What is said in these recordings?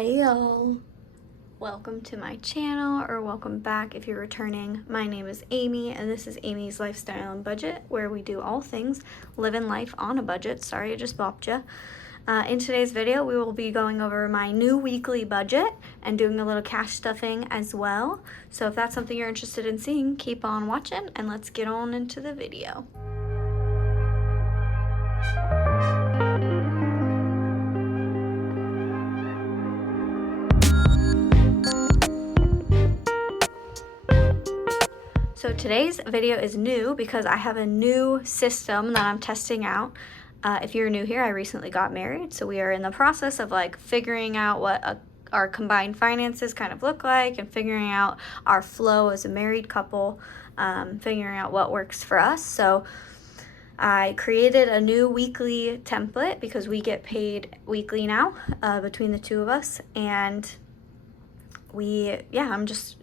Hey y'all, welcome to my channel, or welcome back if you're returning. My name is Amy and this is Amy's Lifestyle and Budget, where we do all things living life on a budget. Sorry, I just bopped ya. In today's video, we will be going over my new weekly budget and doing a little cash stuffing as well. So if that's something you're interested in seeing, keep on watching and let's get on into the video. So today's video is new because I have a new system that I'm testing out. If you're new here, I recently got married, so we are in the process of figuring out what our combined finances kind of look like and figuring out our flow as a married couple, figuring out what works for us. So I created a new weekly template because we get paid weekly now between the two of us, and I'm just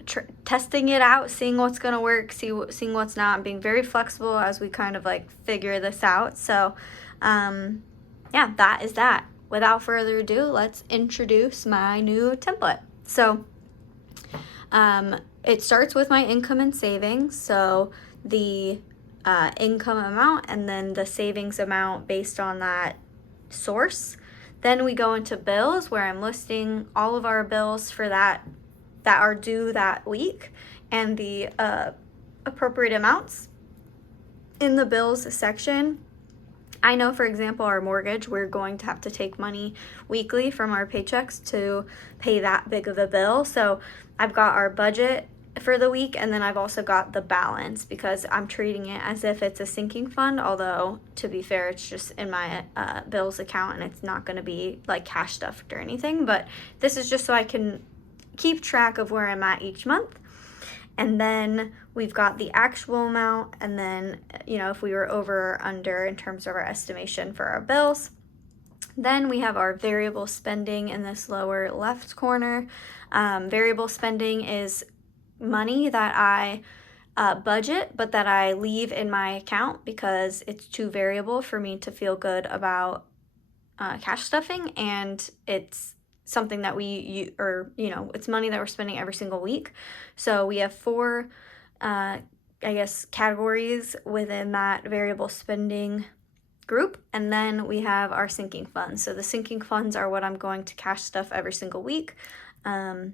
testing it out, seeing what's gonna work, seeing what's not, being very flexible as we kind of figure this out. So that is that. Without further ado, let's introduce my new template. So it starts with my income and savings, so the income amount and then the savings amount based on that source. Then we go into bills, where I'm listing all of our bills for that are due that week and the appropriate amounts. In the bills section, I know, for example, our mortgage, we're going to have to take money weekly from our paychecks to pay that big of a bill. So I've got our budget for the week, and then I've also got the balance because I'm treating it as if it's a sinking fund, although to be fair, it's just in my bills account and it's not going to be cash stuffed or anything. But this is just so I can keep track of where I'm at each month. And then we've got the actual amount, and then if we were over or under in terms of our estimation for our bills. Then we have our variable spending in this lower left corner. Variable spending is money that I budget but that I leave in my account because it's too variable for me to feel good about cash stuffing, and it's something that it's money that we're spending every single week. So we have four categories within that variable spending group, and then we have our sinking funds. So the sinking funds are what I'm going to cash stuff every single week. And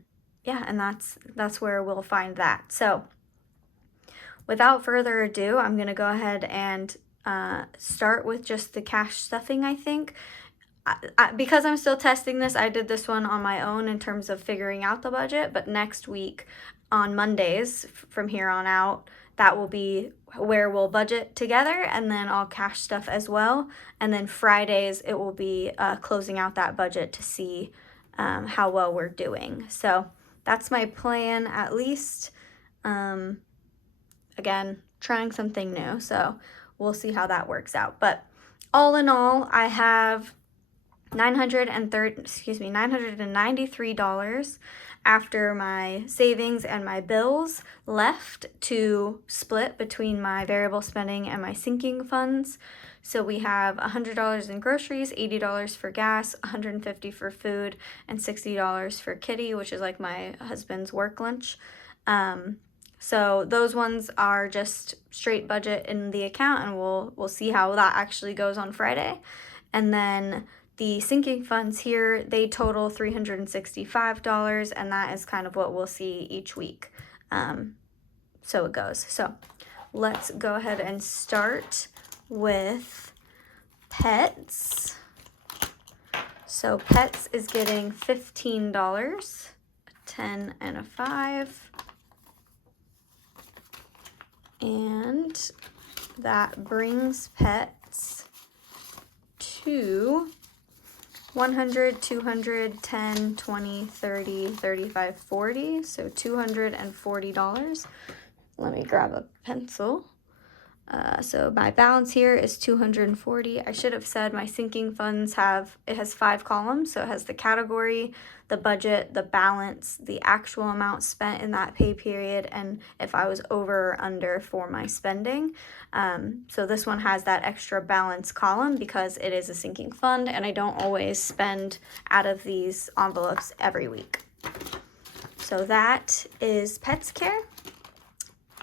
that's where we'll find that. So without further ado, I'm going to go ahead and start with just the cash stuffing. I think because I'm still testing this, I did this one on my own in terms of figuring out the budget, but next week on Mondays from here on out, that will be where we'll budget together, and then I'll cash stuff as well. And then Fridays, it will be closing out that budget to see how well we're doing. So that's my plan, at least. Again, trying something new, so we'll see how that works out. But all in all, I have $993 after my savings and my bills left to split between my variable spending and my sinking funds. So we have $100 in groceries, $80 for gas, $150 for food, and $60 for kitty, which is my husband's work lunch. So those ones are just straight budget in the account, and we'll see how that actually goes on Friday. And then the sinking funds here, they total $365, and that is kind of what we'll see each week. So it goes. So let's go ahead and start with pets. So pets is getting $15, a 10 and a 5. And that brings pets to 100, 200, 10, 20, 30, 35, 40, so $240. Let me grab a pencil. So my balance here is 240. I should have said my sinking funds has 5 columns. So it has the category, the budget, the balance, the actual amount spent in that pay period, and if I was over or under for my spending. So this one has that extra balance column because it is a sinking fund and I don't always spend out of these envelopes every week. So that is Pets Care.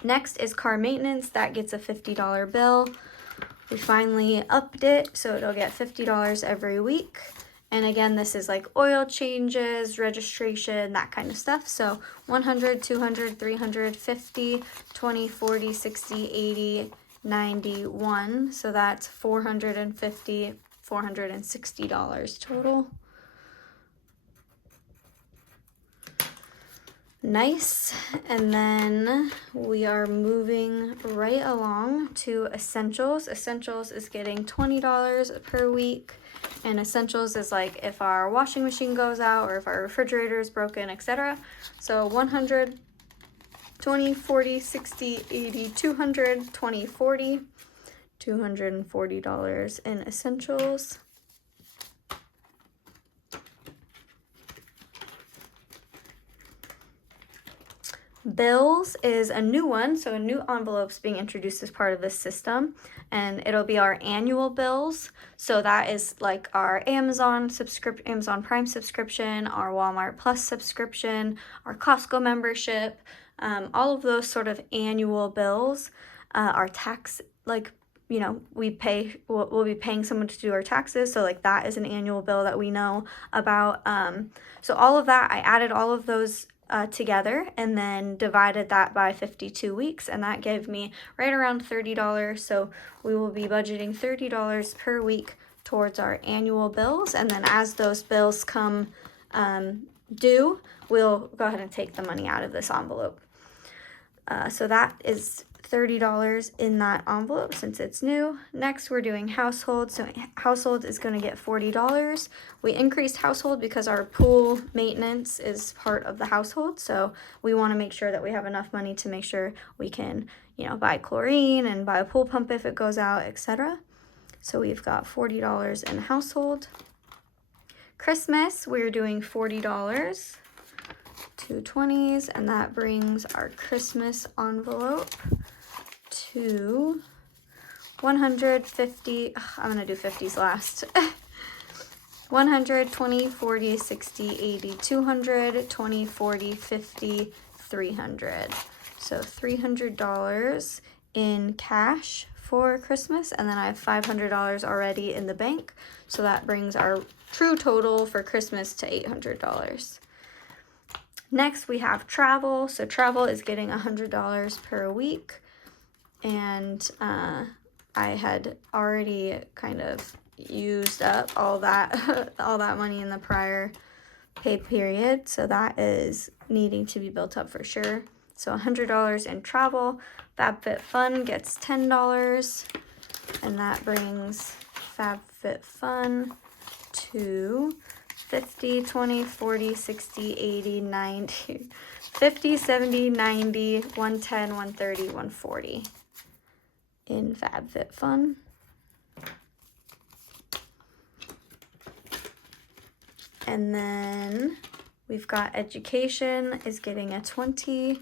Next is car maintenance. That gets a $50 bill. We finally upped it, so it'll get $50 every week. And again, this is like oil changes, registration, that kind of stuff. So 100, 200, 300, 50, 20, 40, 60, 80, 91. So that's $450, $460 total. Nice. And then we are moving right along to essentials. Essentials is getting $20 per week, and essentials is like if our washing machine goes out or if our refrigerator is broken, etc. So 100, 20, 40, 60, 80, 200, 20, 40, $240 in essentials. Bills is a new one, so a new envelope's being introduced as part of this system, and it'll be our annual bills. So that is like our Amazon Prime subscription, our Walmart Plus subscription, our Costco membership, all of those sort of annual bills. Our tax, like, you know, we'll be paying someone to do our taxes, so like that is an annual bill that we know about. So all of that, I added all of those together and then divided that by 52 weeks, and that gave me right around $30. So we will be budgeting $30 per week towards our annual bills, and then as those bills come due, we'll go ahead and take the money out of this envelope. So that is $30 in that envelope since it's new. Next, we're doing household. So household is going to get $40. We increased household because our pool maintenance is part of the household. So we want to make sure that we have enough money to make sure we can, you know, buy chlorine and buy a pool pump if it goes out, etc. So we've got $40 in household. Christmas, we're doing $40. 220s, and that brings our Christmas envelope to 150. I'm gonna do 50s last. 100, 20, 40, 60, 80, 200, 20, 40, 50, 300. So $300 in cash for Christmas, and then I have $500 already in the bank. So that brings our true total for Christmas to $800. Next, we have travel. So travel is getting $100 per week, and I had already kind of used up all that all that money in the prior pay period, so that is needing to be built up for sure. So $100 in travel. FabFitFun gets $10, and that brings FabFitFun to 50, 20, 40, 60, 80, 90, 50, 70, 90, 110, 130, 140 in FabFitFun. And then we've got education is getting a 20,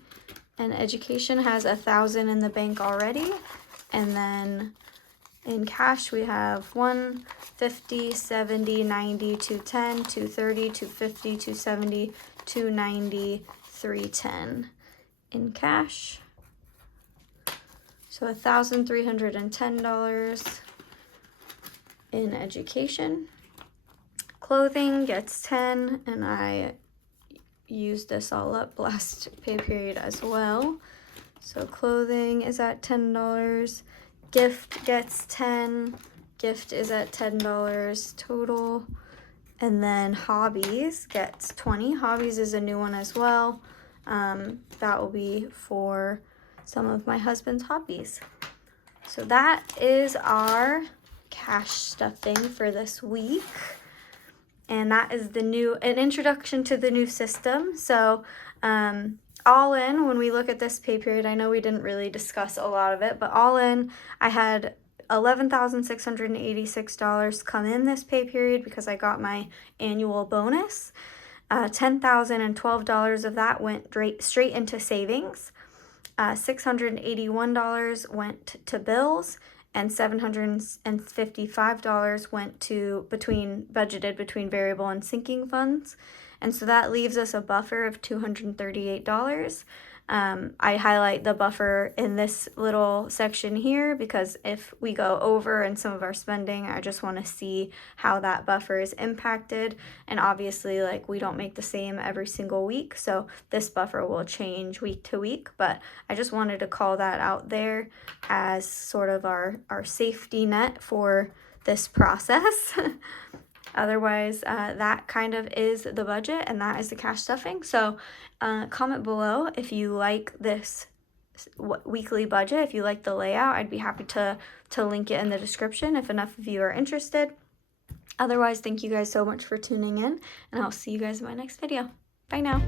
and education has 1,000 in the bank already. And then in cash, we have 1, 50, 70, 90, 210, 230, 250, 270, 290, 310 in cash. So $1,310 in education. Clothing gets 10, and I used this all up last pay period as well. So clothing is at $10. Gift gets 10. Gift is at $10 total. And then hobbies gets 20. Hobbies is a new one as well. That will be for some of my husband's hobbies. So that is our cash stuffing for this week. And that is an introduction to the new system. So all in, when we look at this pay period, I know we didn't really discuss a lot of it, but all in, I had $11,686 come in this pay period because I got my annual bonus. $10,012 of that went straight into savings. $681 went to bills, and $755 went to budgeted between variable and sinking funds. And so that leaves us a buffer of $238. I highlight the buffer in this little section here because if we go over in some of our spending, I just want to see how that buffer is impacted. And obviously, like, we don't make the same every single week, so this buffer will change week to week, but I just wanted to call that out there as sort of our safety net for this process. Otherwise, that kind of is the budget, and that is the cash stuffing. So comment below if you like this weekly budget, if you like the layout. I'd be happy to link it in the description if enough of you are interested. Otherwise, thank you guys so much for tuning in, and I'll see you guys in my next video. Bye now.